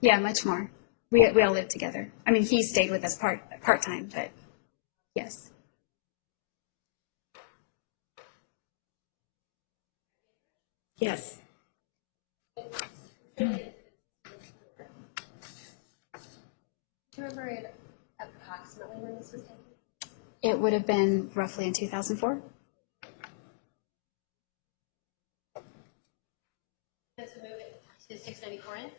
Yeah, much more. We all lived together. I mean, he stayed with us part-time, but yes. Yes. Do you remember it approximately when this was taken? It would have been roughly in 2004. To move it to 694 in?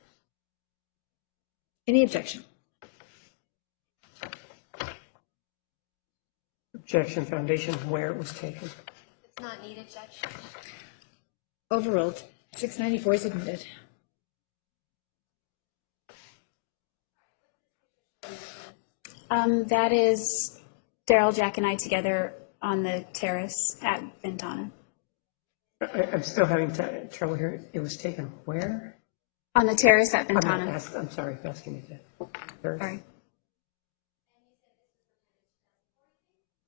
Any objection? Objection, foundation, where it was taken. It's not needed, Judge. Overruled. 694 is admitted. That is Daryl, Jack, and I together on the terrace at Ventana. I'm still having trouble here. It was taken where? On the terrace at I'm Ventana. sorry for asking you that. Sorry.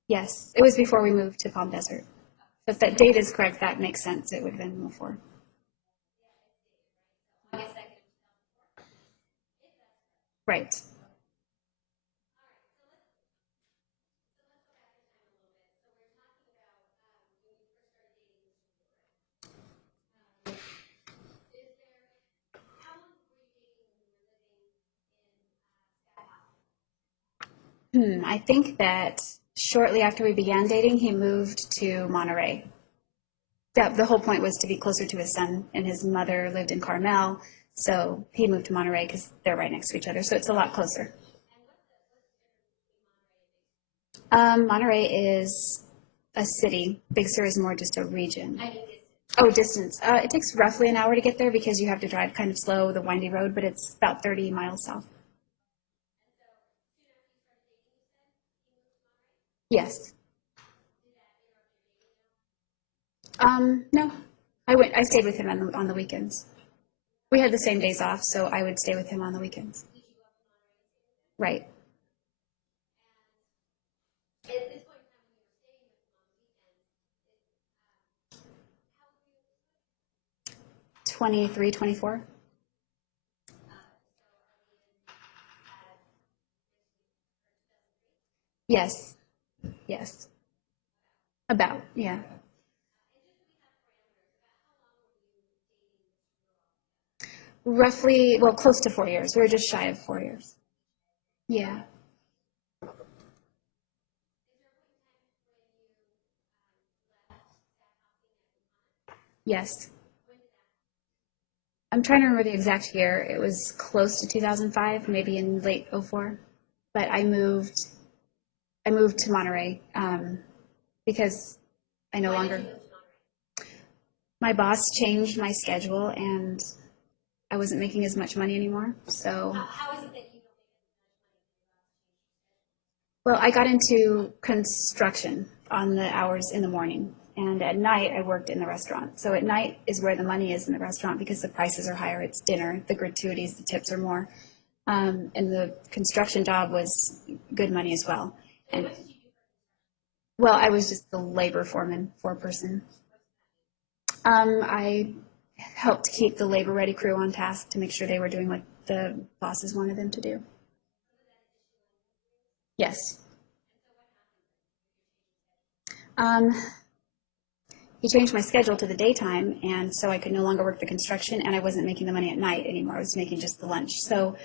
Yes, it was before we moved to Palm Desert. So if that date is correct, that makes sense. It would have been before. Right. I think that shortly after we began dating, he moved to Monterey. The whole point was to be closer to his son, and his mother lived in Carmel, so he moved to Monterey because they're right next to each other, so it's a lot closer. Monterey is a city. Big Sur is more just a region. Oh, distance. It takes roughly an hour to get there because you have to drive kind of slow, the windy road, but it's about 30 miles south. Yes. No. I stayed with him on the weekends. We had the same days off, so I would stay with him on the weekends. Right. 23, 24. Yes. Yes. About, yeah. Roughly, well, close to 4 years. We were just shy of 4 years. Yeah. Yes. I'm trying to remember the exact year. It was close to 2005, maybe in late '04. But I moved to Monterey because I no longer, my boss changed my schedule and I wasn't making as much money anymore. So, How is it that you well, I got into construction on the hours in the morning. And at night, I worked in the restaurant. So at night is where the money is in the restaurant because the prices are higher. It's dinner, the gratuities, the tips are more. And the construction job was good money as well. And well, I was just the labor foreman, foreperson. I helped keep the labor ready crew on task to make sure they were doing what the bosses wanted them to do. Yes. He changed my schedule to the daytime, and so I could no longer work the construction, and I wasn't making the money at night anymore. I was making just the lunch. So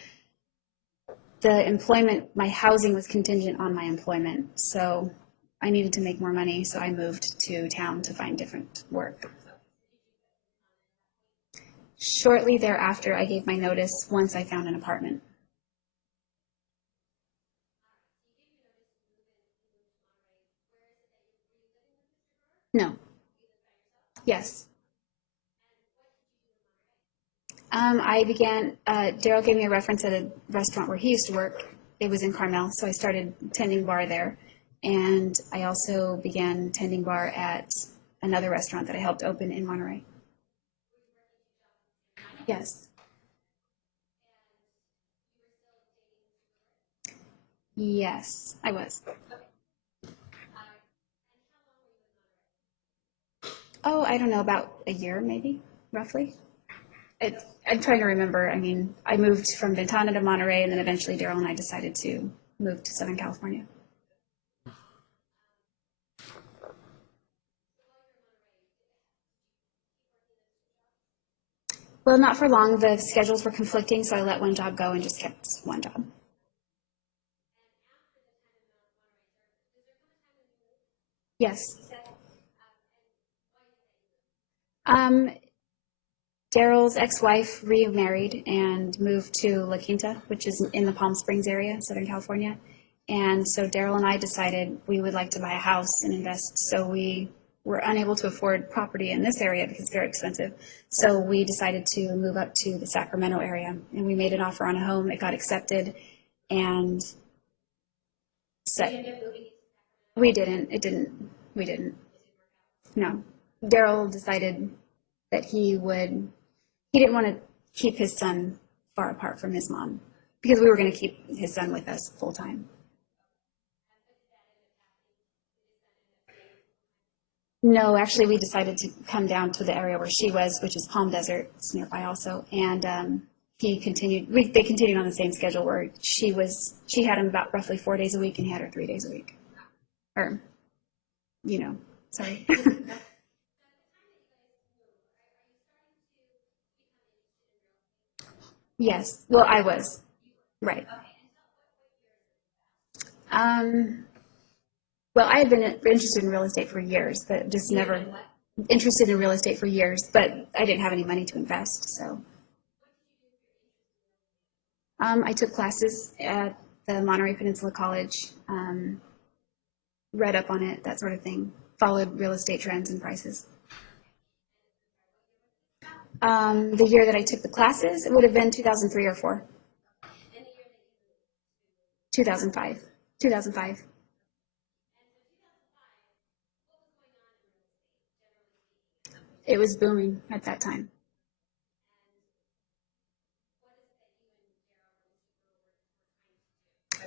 the employment, my housing was contingent on my employment. So I needed to make more money, so I moved to town to find different work. Shortly thereafter, I gave my notice once I found an apartment. No. Yes. Daryl gave me a reference at a restaurant where he used to work. It was in Carmel, so I started tending bar there. And I also began tending bar at another restaurant that I helped open in Monterey. Yes. Yes, I was. Oh, I don't know, about a year maybe, roughly. I'm trying to remember. I mean, I moved from Ventana to Monterey, and then eventually Daryl and I decided to move to Southern California. Well, not for long. The schedules were conflicting, so I let one job go and just kept one job. Yes. Um, Daryl's ex-wife remarried and moved to La Quinta, which is in the Palm Springs area, Southern California. And so Daryl and I decided we would like to buy a house and invest. So we were unable to afford property in this area because it's very expensive. So we decided to move up to the Sacramento area, and we made an offer on a home. It got accepted, and set. We didn't. It didn't. We didn't. No. Daryl decided that he didn't want to keep his son far apart from his mom because we were going to keep his son with us full time. No, actually, we decided to come down to the area where she was, which is Palm Desert. It's nearby also. And they continued on the same schedule where she had him about roughly 4 days a week and he had her 3 days a week. Or, sorry. Yes. Well, I was. Right. Um, well, I had been interested in real estate for years, but just never interested in real estate for years, but I didn't have any money to invest. So I took classes at the Monterey Peninsula College, read up on it, that sort of thing, followed real estate trends and prices. The year that I took the classes, it would have been 2003 or 4. 2005. 2005. It was booming at that time.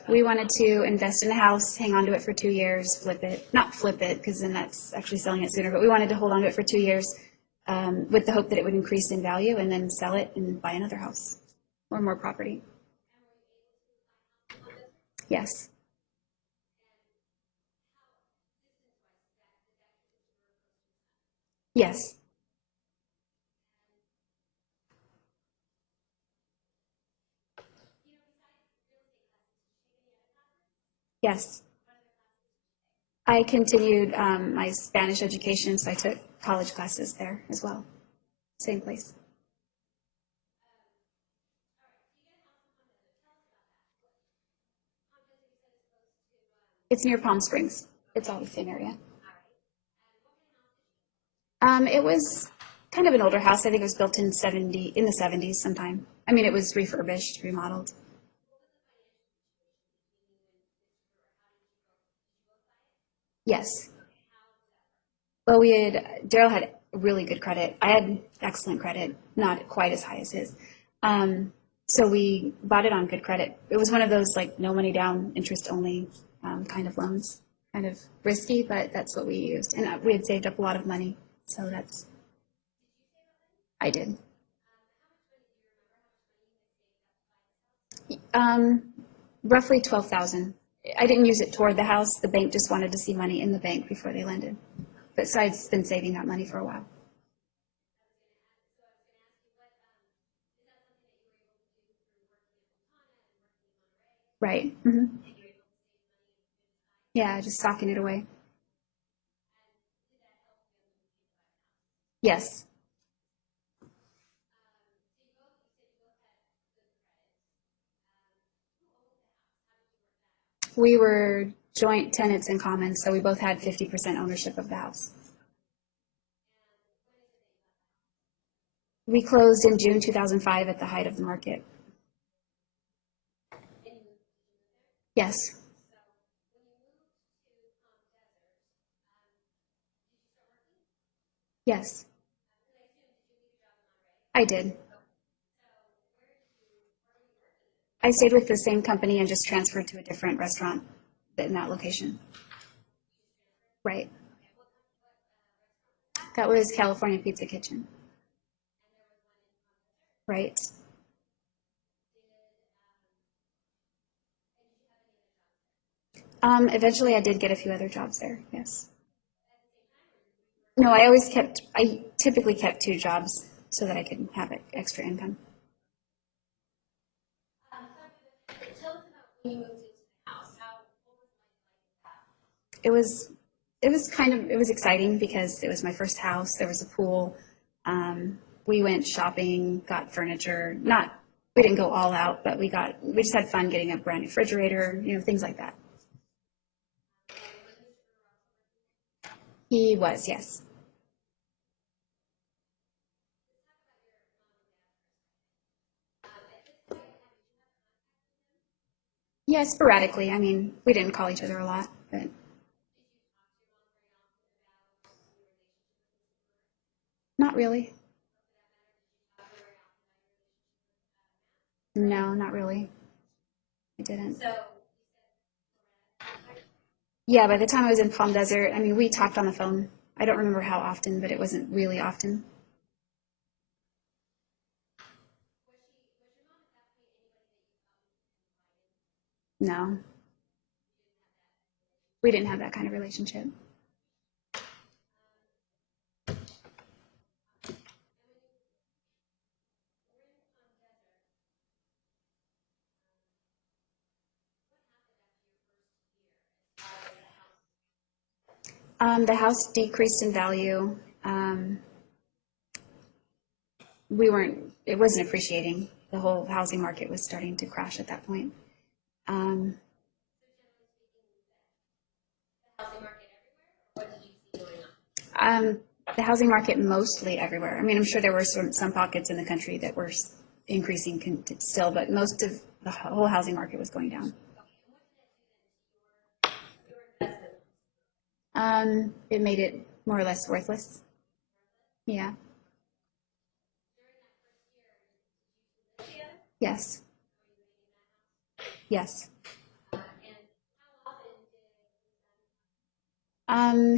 We wanted to invest in a house, hang on to it for 2 years, flip it. Not flip it, because then that's actually selling it sooner, but we wanted to hold on to it for 2 years with the hope that it would increase in value and then sell it and buy another house or more property. Yes. Yes. Yes. I continued my Spanish education, so I took college classes there as well. Same place. It's near Palm Springs. It's all the same area. It was kind of an older house. I think it was built in the 70s sometime. I mean, it was refurbished, remodeled. Yes. Well, Daryl had really good credit. I had excellent credit, not quite as high as his. So we bought it on good credit. It was one of those like no money down, interest only kind of loans. Kind of risky, but that's what we used. And we had saved up a lot of money. So I did. Um, Roughly 12,000. I didn't use it toward the house. The bank just wanted to see money in the bank before they lended. But so I'd been saving that money for a while. Right. Yeah, just socking it away. Yes. We were joint tenants in common, so we both had 50% ownership of the house. We closed in June 2005 at the height of the market. Yes. Yes. I did. I stayed with the same company and just transferred to a different restaurant in that location. Right. That was California Pizza Kitchen. right? Eventually I did get a few other jobs there, yes. No, I typically kept 2 jobs so that I could have extra income. Tell us about when you moved into the house. What was life like? It was, it was exciting because it was my first house. There was a pool. We went shopping, got furniture. We didn't go all out, but we just had fun getting a brand new refrigerator, things like that. He was, yes. Yeah, sporadically. I mean, we didn't call each other a lot, but not really. No, not really. I didn't. So, Yeah, by the time I was in Palm Desert, I mean, we talked on the phone. I don't remember how often, but it wasn't really often. No, we didn't have that kind of relationship. The house decreased in value. It wasn't appreciating. The whole housing market was starting to crash at that point. Um, housing market everywhere, or what did you see going on? the housing market mostly everywhere. I mean, I'm sure there were some pockets in the country that were increasing still, but most of the whole housing market was going down. It made it more or less worthless. Yeah. Yes. Yes.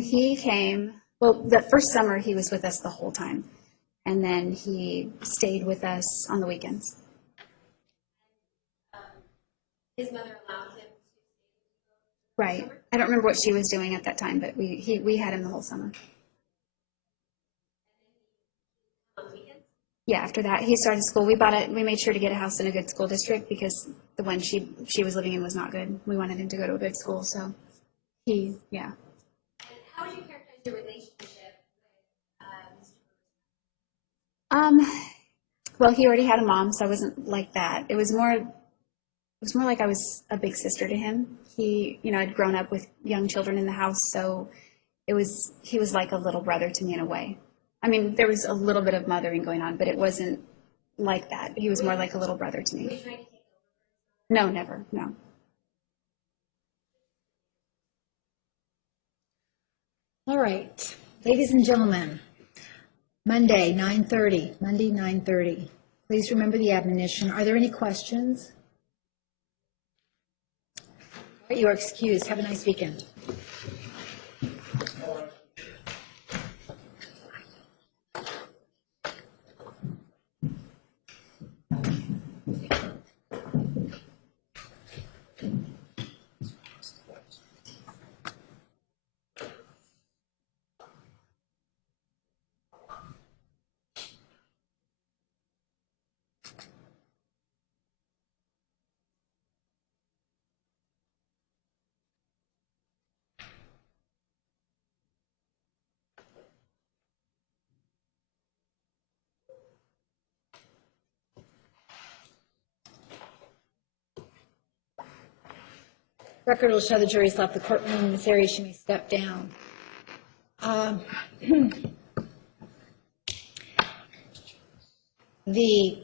He came, well, the first summer he was with us the whole time, and then he stayed with us on the weekends. His mother allowed him to Right. I don't remember what she was doing at that time, but we had him the whole summer. on weekends. Yeah, after that, he started school. We made sure to get a house in a good school district because the one she was living in was not good. We wanted him to go to a good school, so yeah. And how would you characterize your relationship with Mr. Well, he already had a mom, so I wasn't like that. It was more like I was a big sister to him. I'd grown up with young children in the house, so he was like a little brother to me in a way. I mean, there was a little bit of mothering going on, but it wasn't like that. He was more like a little brother to me. No, never, no. All right, ladies and gentlemen, Monday, 9:30. Please remember the admonition. Are there any questions? All right, you are excused. Have a nice weekend. Record will show the jury's left the courtroom. In this area, she may step down. The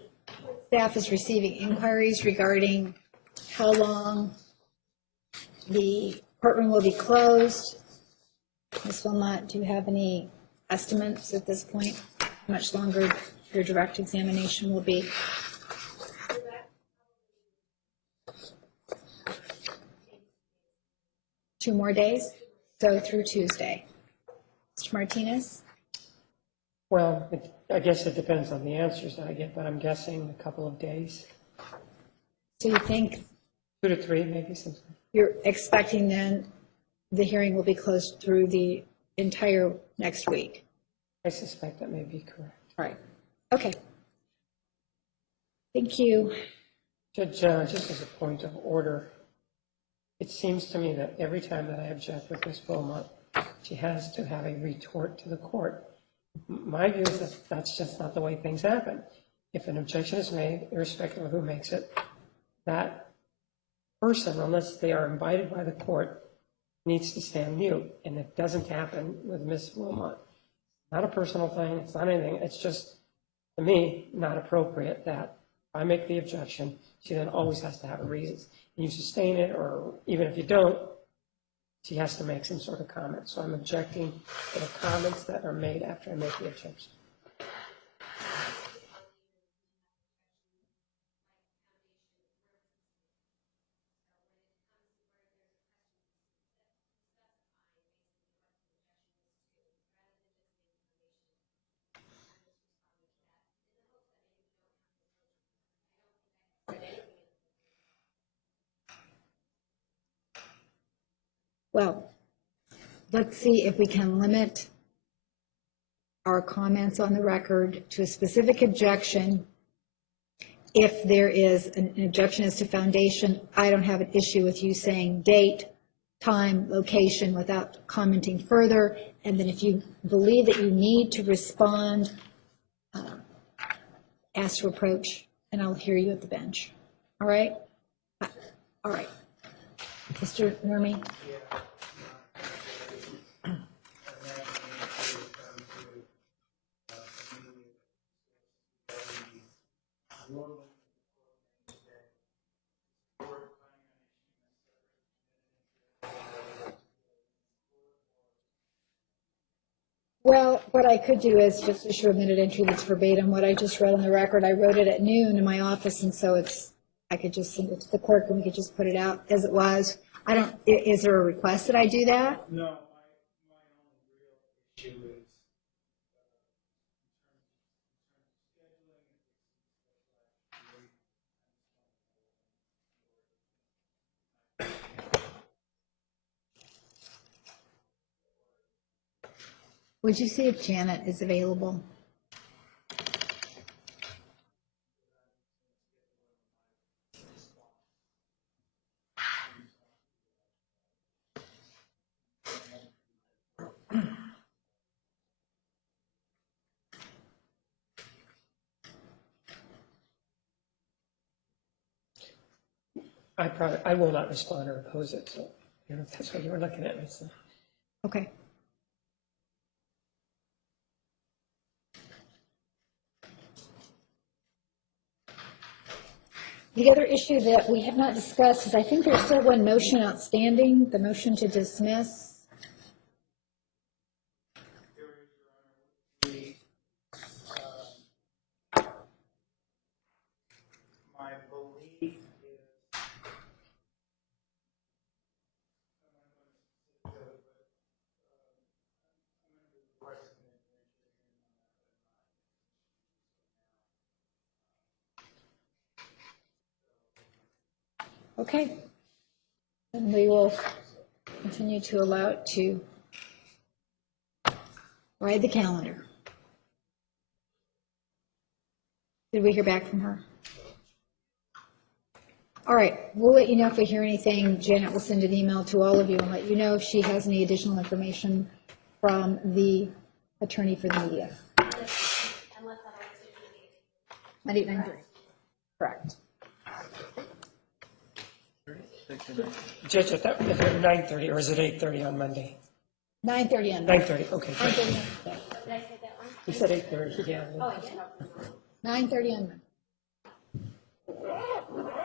staff is receiving inquiries regarding how long the courtroom will be closed. Ms. Wilmot, do you have any estimates at this point? How much longer your direct examination will be? Two more days, so through Tuesday. Mr. Martinez? Well, I guess it depends on the answers that I get, but I'm guessing a couple of days, So you think 2 to 3, maybe something. you're expecting then the hearing will be closed through the entire next week? I suspect that may be correct. All right. Okay. Thank you. Judge, just as a point of order, it seems to me that every time that I object with Ms. Beaumont, she has to have a retort to the court. My view is that that's just not the way things happen. If an objection is made, irrespective of who makes it, that person, unless they are invited by the court, needs to stand mute, and it doesn't happen with Ms. Wilmot. Not a personal thing, it's not anything, it's just, to me, not appropriate that if I make the objection, she then always has to have a reason. You sustain it, or even if you don't, she has to make some sort of comment. So I'm objecting to the comments that are made after I make the objection. Well, let's see if we can limit our comments on the record to a specific objection. If there is an objection as to foundation, I don't have an issue with you saying date, time, location without commenting further. And then if you believe that you need to respond, ask to approach, and I'll hear you at the bench. All right? All right. Mr. Nurmi? Well, what I could do is just issue a minute entry that's verbatim what I just read on the record. I wrote it at noon in my office, and so I could just send it to the clerk, and we could just put it out as it was. Is there a request that I do that? No, my only real issue is, Would you see if Janet is available? I will not respond or oppose it, so, if that's what you were looking at, so. Okay. The other issue that we have not discussed is I think there's still one motion outstanding, the motion to dismiss. my belief is, Okay. Then we will continue to allow it to ride the calendar. Did we hear back from her? All right, we'll let you know if we hear anything. Janet will send an email to all of you and let you know if she has any additional information from the attorney for the media. Unless that Monday at 9:30. Correct. Judge, is it 9:30 or is it 8:30 on Monday? 9:30 on 9:30, okay. good. 9:30 on Monday. did I say that one? You said 8:30, yeah. Oh, I did. 9:30 on Monday.